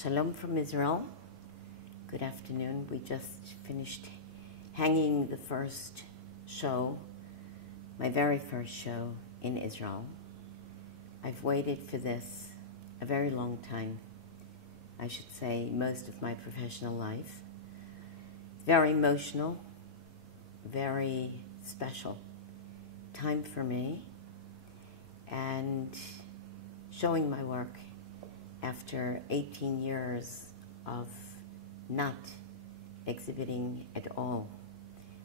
Shalom from Israel. Good afternoon. We just finished hanging the first show, my very first show in Israel. I've waited for this a very long time. I should say most of my professional life. Very emotional, very special time for me, and showing my work after 18 years of not exhibiting at all,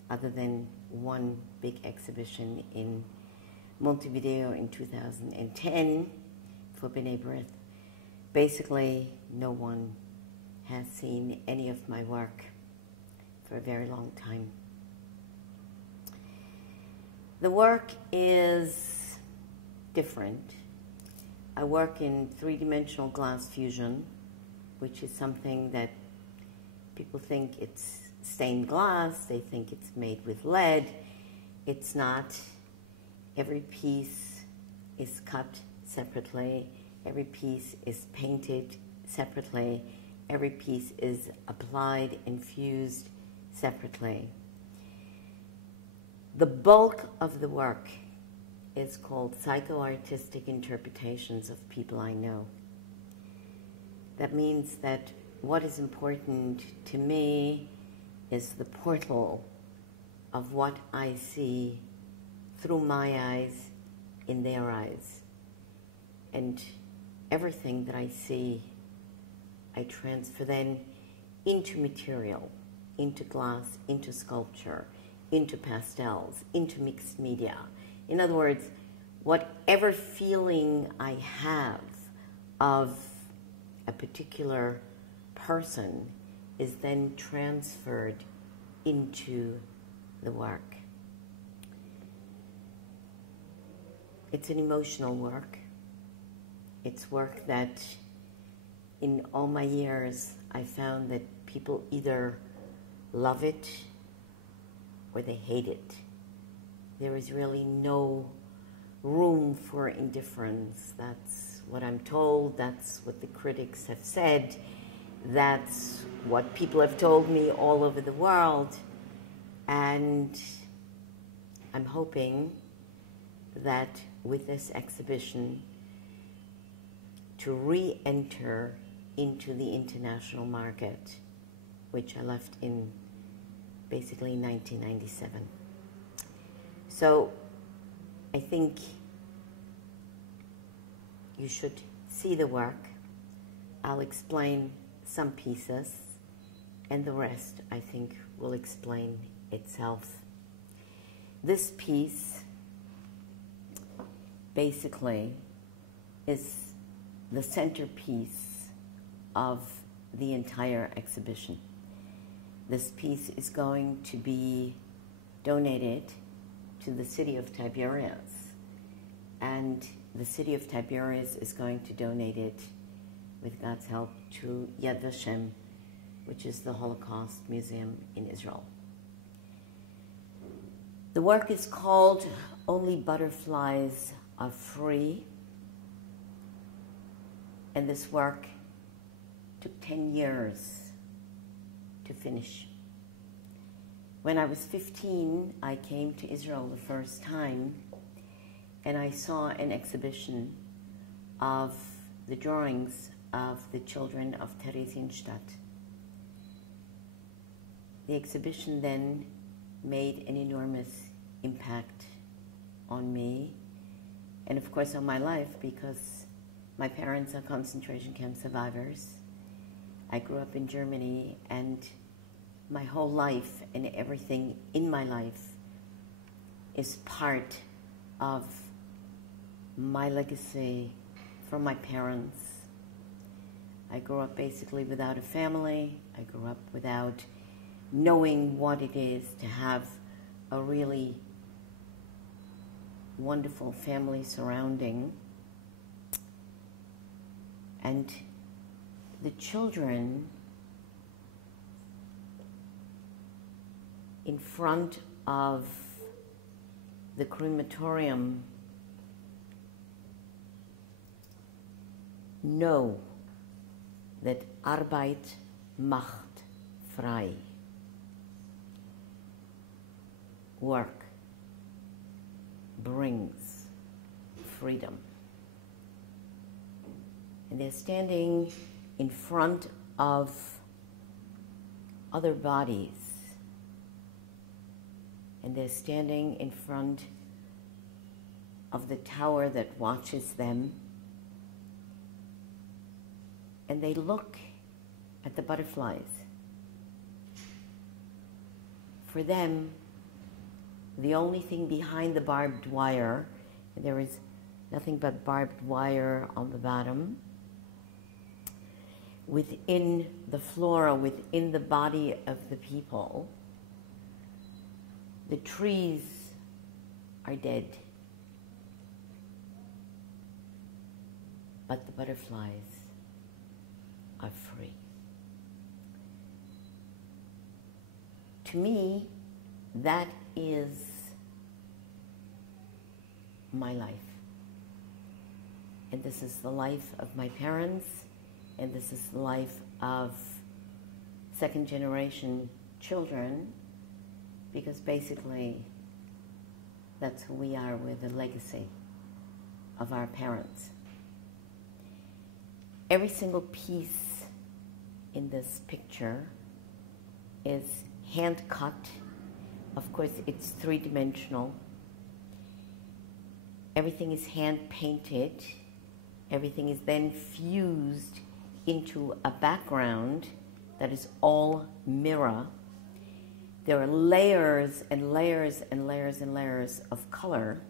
other than one big exhibition in Montevideo in 2010 for B'nai B'rith. Basically, no one has seen any of my work for a very long time. The work is different. I work in three-dimensional glass fusion, which is something that people think it's stained glass, they think it's made with lead. It's not. Every piece is cut separately. Every piece is painted separately. Every piece is applied and fused separately. The bulk of the work is called psycho-artistic interpretations of people I know. That means that what is important to me is the portal of what I see through my eyes in their eyes. And everything that I see, I transfer then into material, into glass, into sculpture, into pastels, into mixed media. In other words, whatever feeling I have of a particular person is then transferred into the work. It's an emotional work. It's work that in all my years I found that people either love it or they hate it. There is really no room for indifference. That's what I'm told. That's what the critics have said. That's what people have told me all over the world. And I'm hoping that with this exhibition to re-enter into the international market, which I left in basically 1997. So I think you should see the work. I'll explain some pieces, and the rest, I think, will explain itself. This piece basically is the centerpiece of the entire exhibition. This piece is going to be donated to the city of Tiberias, and the city of Tiberias is going to donate it, with God's help, to Yad Vashem, which is the Holocaust Museum in Israel. The work is called Only Butterflies Are Free, and this work took 10 years to finish. When I was 15, I came to Israel the first time, and I saw an exhibition of the drawings of the children of Theresienstadt. The exhibition then made an enormous impact on me, and of course on my life, because my parents are concentration camp survivors. I grew up in Germany, and my whole life and everything in my life is part of my legacy from my parents. I grew up basically without a family. I grew up without knowing what it is to have a really wonderful family surrounding. And the children in front of the crematorium know that Arbeit macht frei. Work brings freedom. And they're standing in front of other bodies. And they're standing in front of the tower that watches them. And they look at the butterflies. For them, the only thing behind the barbed wire, and there is nothing but barbed wire on the bottom, within the flora, within the body of the people, the trees are dead, but the butterflies are free. To me, that is my life. And this is the life of my parents, and this is the life of second generation children, because basically that's who we are. We're the legacy of our parents. Every single piece in this picture is hand cut. Of course, it's three-dimensional. Everything is hand painted. Everything is then fused into a background that is all mirror. There are layers and layers and layers and layers of color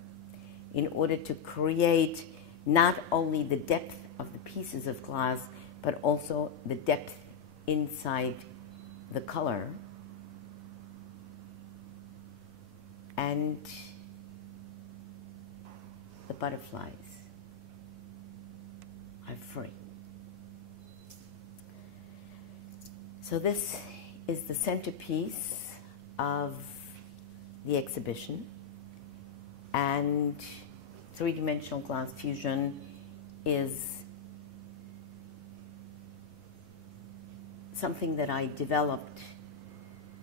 in order to create not only the depth of the pieces of glass, but also the depth inside the color. And the butterflies are free. So this is the centerpiece of the exhibition, and three-dimensional glass fusion is something that I developed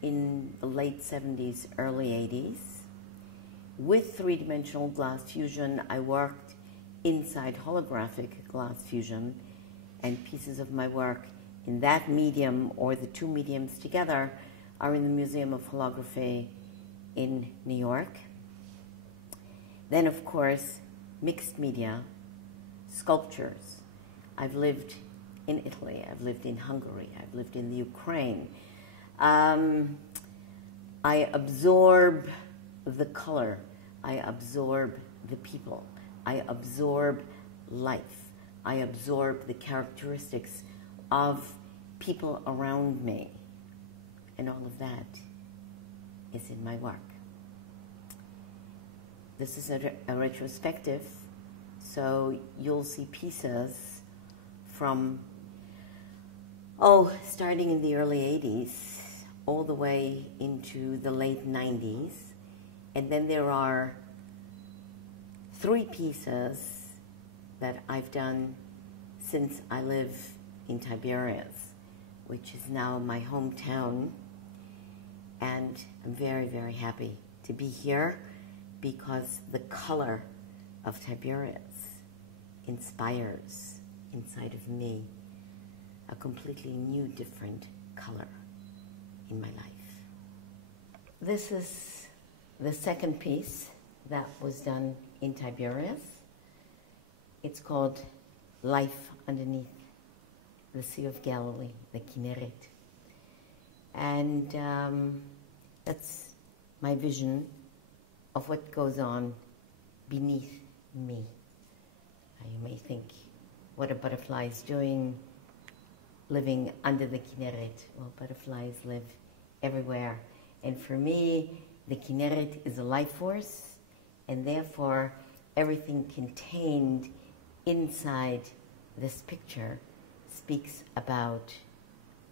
in the late 70s, early 80s. With three-dimensional glass fusion, I worked inside holographic glass fusion, and pieces of my work in that medium, or the two mediums together, are in the Museum of Holography in New York. Then, of course, mixed media, sculptures. I've lived in Italy, I've lived in Hungary, I've lived in the Ukraine. I absorb the color, I absorb the people, I absorb life, I absorb the characteristics of people around me, and all of that is in my work. This is a retrospective, so you'll see pieces from, starting in the early 80s, all the way into the late 90s. And then there are 3 pieces that I've done since I live in Tiberias, which is now my hometown. And I'm very, very happy to be here, because the color of Tiberias inspires inside of me a completely new, different color in my life. This is the second piece that was done in Tiberias. It's called Life Underneath the Sea of Galilee, the Kinneret. And that's my vision of what goes on beneath me. You may think, what a butterfly is doing living under the Kinneret. Well, butterflies live everywhere. And for me, the Kinneret is a life force, and therefore everything contained inside this picture speaks about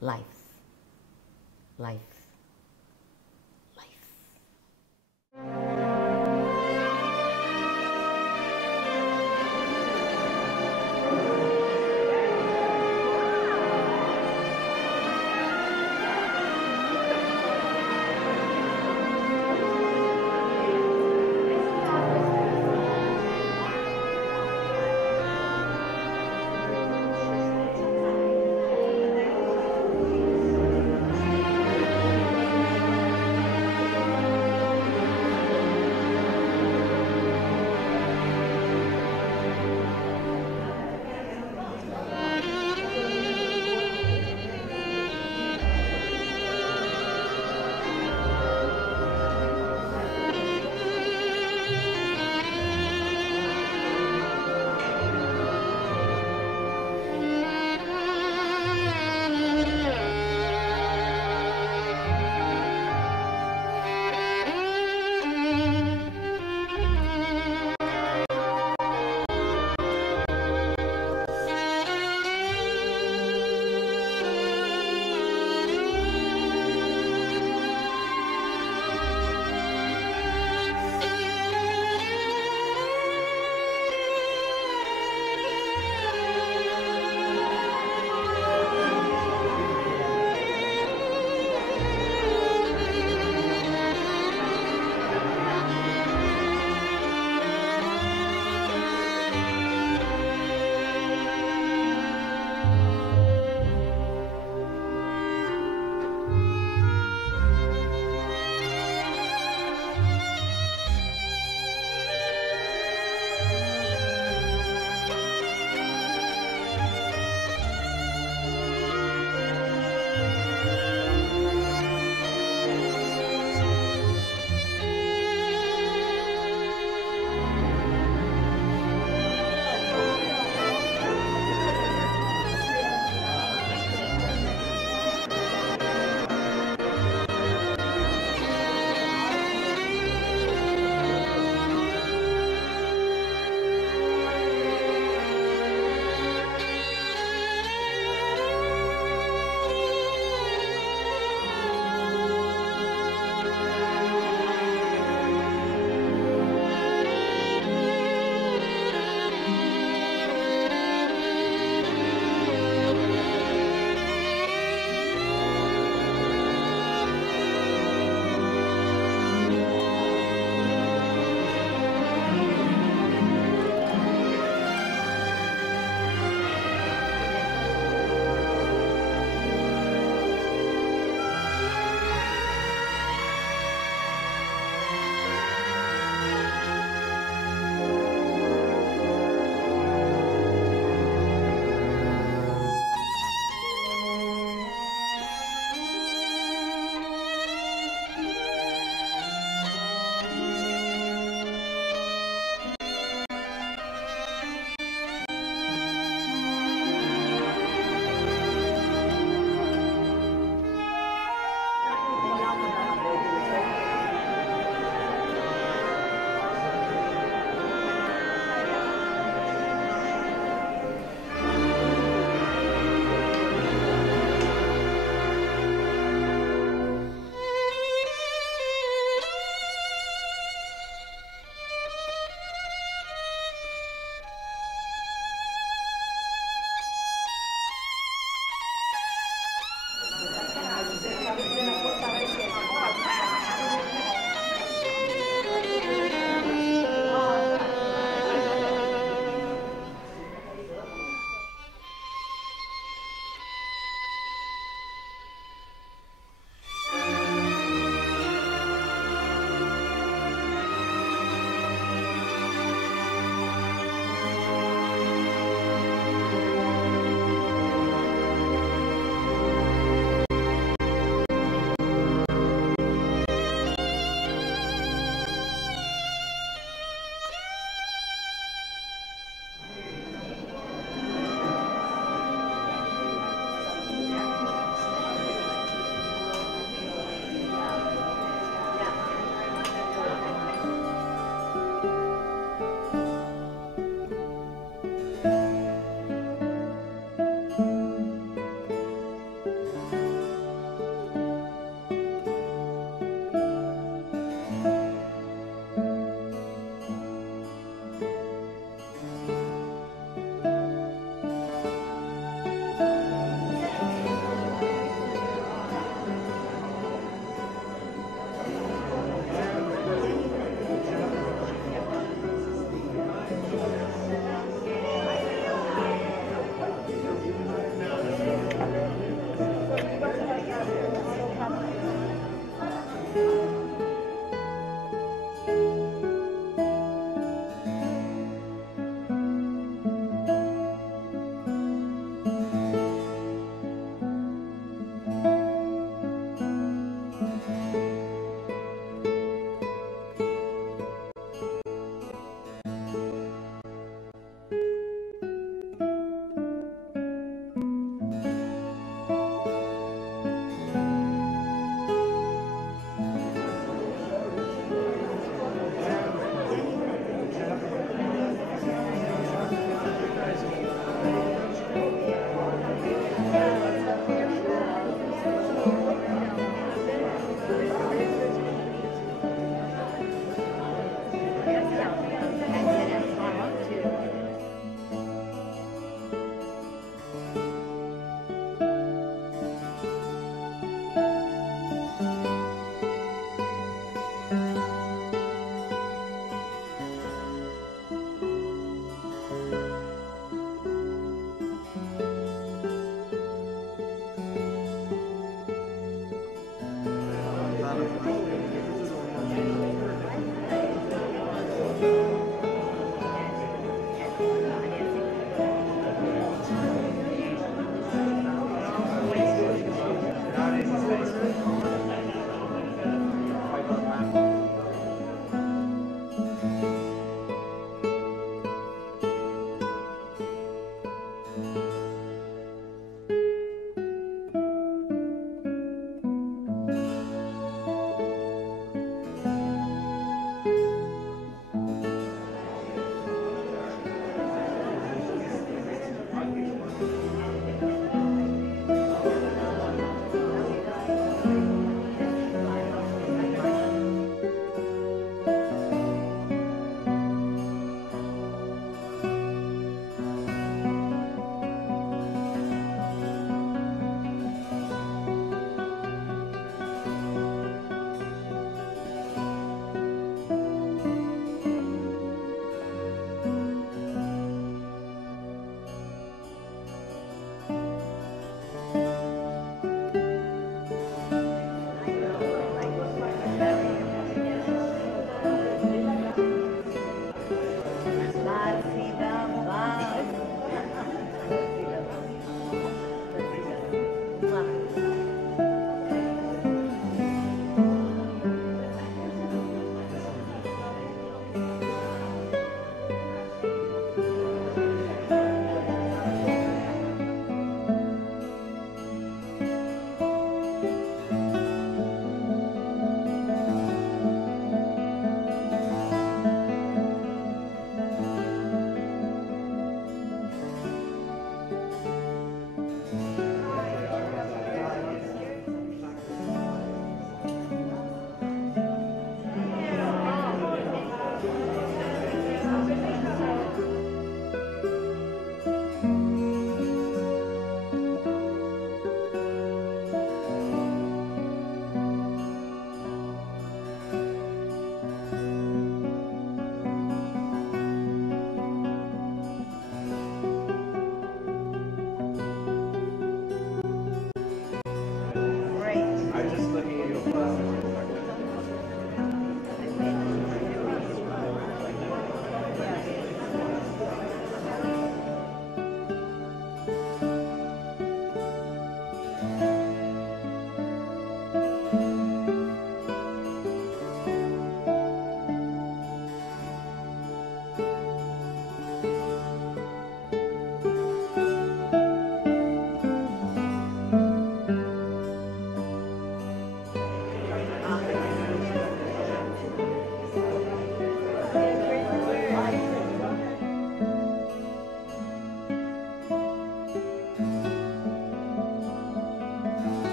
life. Life